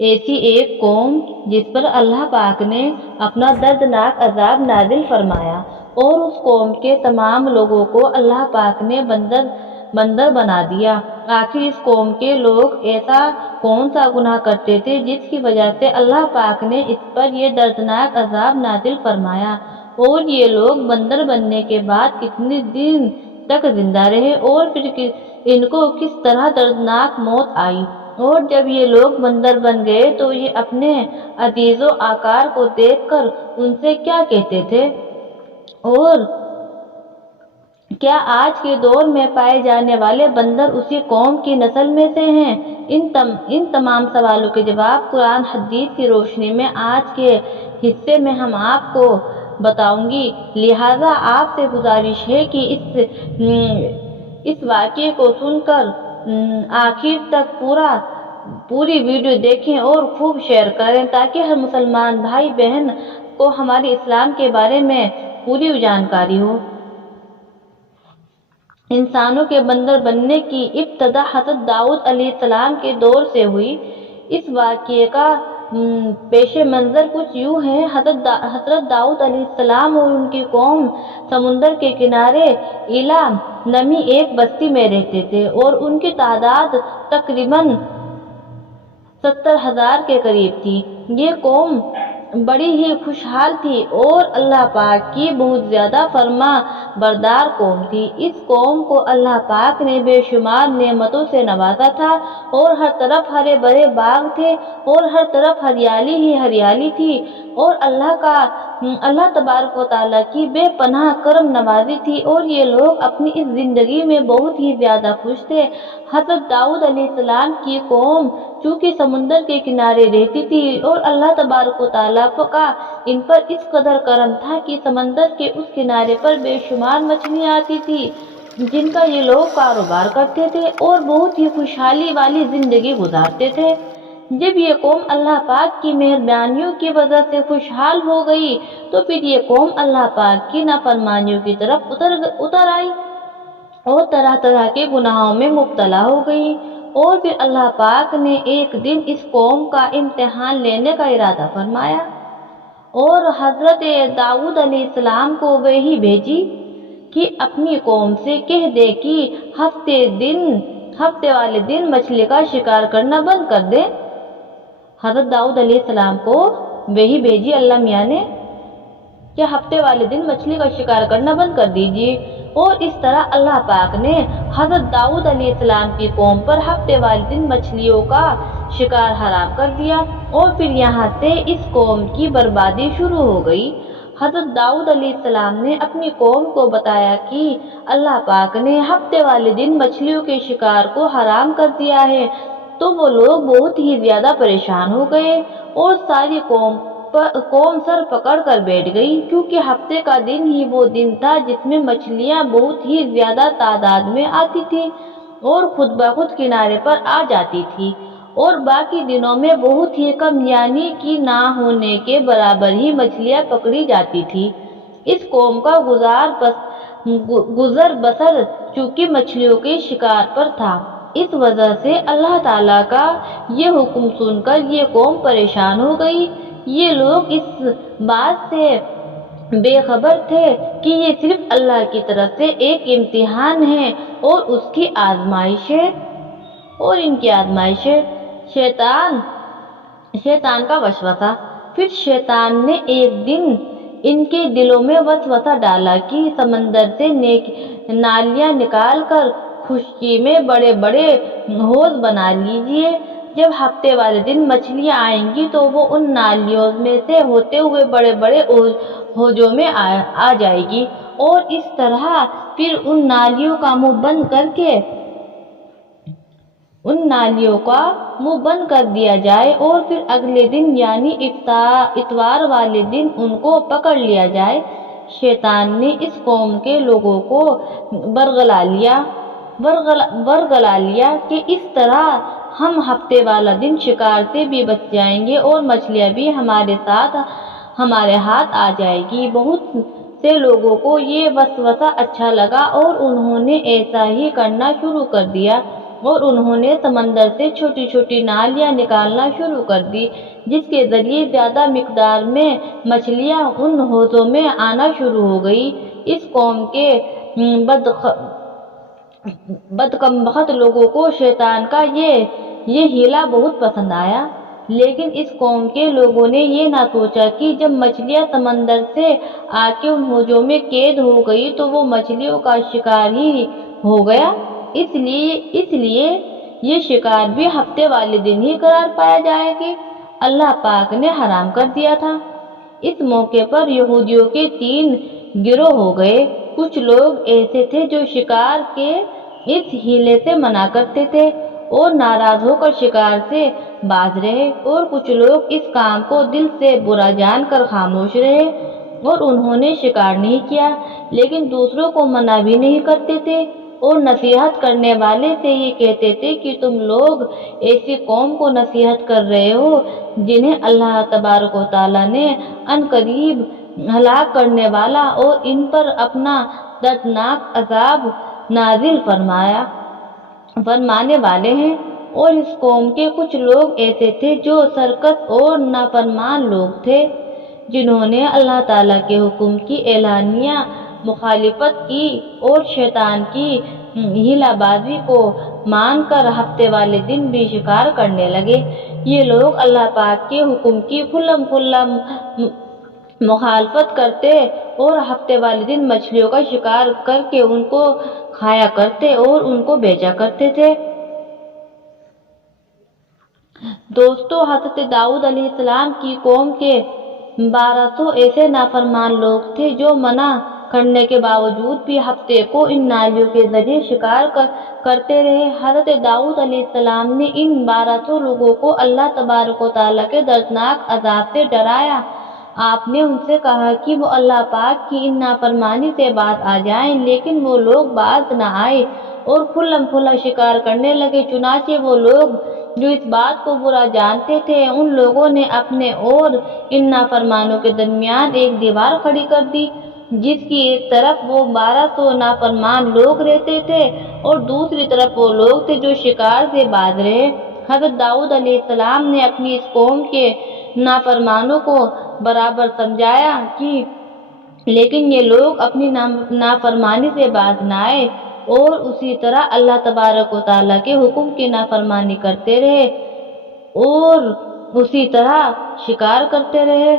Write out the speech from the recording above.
ایسی ایک قوم جس پر اللہ پاک نے اپنا دردناک عذاب نازل فرمایا، اور اس قوم کے تمام لوگوں کو اللہ پاک نے بندر بنا دیا۔ آخر اس قوم کے لوگ ایسا کون سا گناہ کرتے تھے جس کی وجہ سے اللہ پاک نے اس پر یہ دردناک عذاب نازل فرمایا، اور یہ لوگ بندر بننے کے بعد کتنے دن تک زندہ رہے، اور پھر ان کو کس طرح دردناک موت آئی۔ اور جب یہ لوگ بندر بن گئے تو یہ اپنے عزیز و آقار کو دیکھ کر ان سے کیا کہتے تھے؟ اور کیا آج کے دور میں پائے جانے والے بندر اسی قوم کی نسل میں سے ہیں؟ ان تمام سوالوں کے جواب قرآن حدیث کی روشنی میں آج کے حصے میں ہم آپ کو بتاؤں گی، لہٰذا آپ سے گزارش ہے کہ اس واقعے کو سن کر آخر تک پوری ویڈیو دیکھیں اور خوب شیئر کریں تاکہ ہر مسلمان بھائی بہن کو ہمارے اسلام کے بارے میں پوری جانکاری ہو۔ انسانوں کے بندر بننے کی ابتدا حضرت داؤد علیہ السلام کے دور سے ہوئی۔ اس واقعے کا پیش منظر کچھ یوں ہے۔ حضرت داؤد علیہ السلام اور ان کی قوم سمندر کے کنارے ایلا نامی ایک بستی میں رہتے تھے، اور ان کی تعداد تقریباً 70,000 کے قریب تھی۔ یہ قوم بڑی ہی خوشحال تھی اور اللہ پاک کی بہت زیادہ فرما بردار قوم تھی۔ اس قوم کو اللہ پاک نے بے شمار نعمتوں سے نوازا تھا، اور ہر طرف ہرے بھرے باغ تھے اور ہر طرف ہریالی ہی ہریالی تھی، اور اللہ تبارک و تعالیٰ کی بے پناہ کرم نوازی تھی، اور یہ لوگ اپنی اس زندگی میں بہت ہی زیادہ خوش تھے۔ حضرت داؤد علیہ السلام کی قوم چونکہ سمندر کے کنارے رہتی تھی، اور اللہ تبارک و تعالیٰ کا ان پر اس قدر کرم تھا کہ سمندر کے اس کنارے پر بے شمار مچھلیاں آتی تھی جن کا یہ لوگ کاروبار کرتے تھے اور بہت ہی خوشحالی والی زندگی گزارتے تھے۔ جب یہ قوم اللہ پاک کی مہربانیوں کی وجہ سے خوشحال ہو گئی تو پھر یہ قوم اللہ پاک کی نافرمانیوں کی طرف اتر آئی اور طرح طرح کے گناہوں میں مبتلا ہو گئی، اور پھر اللہ پاک نے ایک دن اس قوم کا امتحان لینے کا ارادہ فرمایا، اور حضرت داؤد علیہ السلام کو وحی بھیجی کہ اپنی قوم سے کہہ دے کہ ہفتے والے دن مچھلی کا شکار کرنا بند کر دے۔ حضرت داؤد علیہ السلام کو وحی بھیجی اللہ میاں نے کہ ہفتے والے دن مچھلی کا شکار کرنا بند کر دیجیے، اور اس طرح اللہ پاک نے حضرت داؤد علیہ السلام کی قوم پر ہفتے والے دن مچھلیوں کا شکار حرام کر دیا، اور پھر یہاں سے اس قوم کی بربادی شروع ہو گئی۔ حضرت داؤد علیہ السلام نے اپنی قوم کو بتایا کہ اللہ پاک نے ہفتے والے دن مچھلیوں کے شکار کو حرام کر دیا ہے، تو وہ لوگ بہت ہی زیادہ پریشان ہو گئے، اور ساری قوم سر پکڑ کر بیٹھ گئی، کیونکہ ہفتے کا دن ہی وہ دن تھا جس میں مچھلیاں بہت ہی زیادہ تعداد میں آتی تھی اور خود بخود کنارے پر آ جاتی تھی، اور باقی دنوں میں بہت ہی کم یعنی کہ نہ ہونے کے برابر ہی مچھلیاں پکڑی جاتی تھی۔ اس قوم کا گزر بسر چونکہ مچھلیوں کے شکار پر تھا، اس وجہ سے اللہ تعالیٰ کا یہ حکم سن کر یہ قوم پریشان ہو گئی۔ یہ لوگ اس بات سے بے خبر تھے کہ یہ صرف اللہ کی طرف سے ایک امتحان ہے اور اس کی آزمائش ہے، اور ان کی آزمائش ہے۔ شیطان کا وسوسہ۔ پھر شیطان نے ایک دن ان کے دلوں میں وسوسہ ڈالا کہ سمندر سے نالیاں نکال کر خشکی میں بڑے بڑے حوض بنا لیجیے۔ جب ہفتے والے دن مچھلیاں آئیں گی تو وہ ان نالیوں میں سے ہوتے ہوئے بڑے بڑے حوضوں میں آ جائے گی، اور اس طرح پھر ان نالیوں کا منہ بند کر دیا جائے، اور پھر اگلے دن یعنی اتوار والے دن ان کو پکڑ لیا جائے۔ شیطان نے اس قوم کے لوگوں کو برگلا لیا کہ اس طرح ہم ہفتے والا دن شکار سے بھی بچ جائیں گے اور مچھلیاں بھی ہمارے ہاتھ آ جائے گی۔ بہت سے لوگوں کو یہ وسوسہ اچھا لگا اور انہوں نے ایسا ہی کرنا شروع کر دیا۔ اور انہوں نے سمندر سے چھوٹی چھوٹی نالیاں نکالنا شروع کر دی، جس کے ذریعے زیادہ مقدار میں مچھلیاں ان حوضوں میں آنا شروع ہو گئی۔ اس قوم کے بدقسمت لوگوں کو شیطان کا یہ ہیلا بہت پسند آیا، لیکن اس قوم کے لوگوں نے یہ نہ سوچا کہ جب مچھلیاں سمندر سے آ کے ان حوضوں میں قید ہو گئی تو وہ مچھلیوں کا شکار ہی ہو گیا۔ اس لیے یہ شکار بھی ہفتے والے دن ہی قرار پایا جائے گی، اللہ پاک نے حرام کر دیا تھا۔ اس موقع پر یہودیوں کے 3 گروہ ہو گئے۔ کچھ لوگ ایسے تھے جو شکار کے اس ہیلے سے منع کرتے تھے اور ناراض ہو کر شکار سے باز رہے، اور کچھ لوگ اس کام کو دل سے برا جان کر خاموش رہے اور انہوں نے شکار نہیں کیا، لیکن دوسروں کو منع بھی نہیں کرتے تھے اور نصیحت کرنے والے سے یہ کہتے تھے کہ تم لوگ ایسی قوم کو نصیحت کر رہے ہو جنہیں اللہ تبارک و تعالیٰ نے عنقریب ہلاک کرنے والا اور ان پر اپنا دردناک عذاب نازل فرمانے والے ہیں۔ اور اس قوم کے کچھ لوگ ایسے تھے جو سرکش اور نافرمان لوگ تھے، جنہوں نے اللہ تعالیٰ کے حکم کی اعلانیہ مخالفت کی اور شیطان کی ہیلا بازی کو مان کر ہفتے والے دن بھی شکار کرنے لگے۔ یہ لوگ اللہ پاک کے حکم کی کھلم کھلا مخالفت کرتے اور ہفتے والے دن مچھلیوں کا شکار کر کے ان کو کھایا کرتے اور ان کو بیچا کرتے تھے۔ دوستو، حضرت داؤد علیہ السلام کی قوم کے 1200 ایسے نافرمان لوگ تھے جو منع کرنے کے باوجود بھی ہفتے کو ان نالیوں کے ذریعے شکار کرتے رہے۔ حضرت داؤد علیہ السلام نے ان 1200 لوگوں کو اللہ تبارک و تعالیٰ کے دردناک عذاب سے ڈرایا۔ آپ نے ان سے کہا کہ وہ اللہ پاک کی ان نافرمانی سے باز آ جائیں، لیکن وہ لوگ باز نہ آئے اور کھلم کھلا شکار کرنے لگے۔ چنانچہ وہ لوگ جو اس بات کو برا جانتے تھے، ان لوگوں نے اپنے اور ان نافرمانوں کے درمیان ایک دیوار کھڑی کر دی، جس کی ایک طرف وہ 1200 نافرمان لوگ رہتے تھے اور دوسری طرف وہ لوگ تھے جو شکار سے باز رہے۔ حضرت داؤد علیہ السلام نے اپنی اس قوم کے نافرمانوں کو برابر سمجھایا لیکن یہ لوگ اپنی نافرمانی سے باز نہ آئے اور اسی طرح اللہ تبارک و تعالیٰ کے حکم کی نافرمانی کرتے رہے اور اسی طرح شکار کرتے رہے۔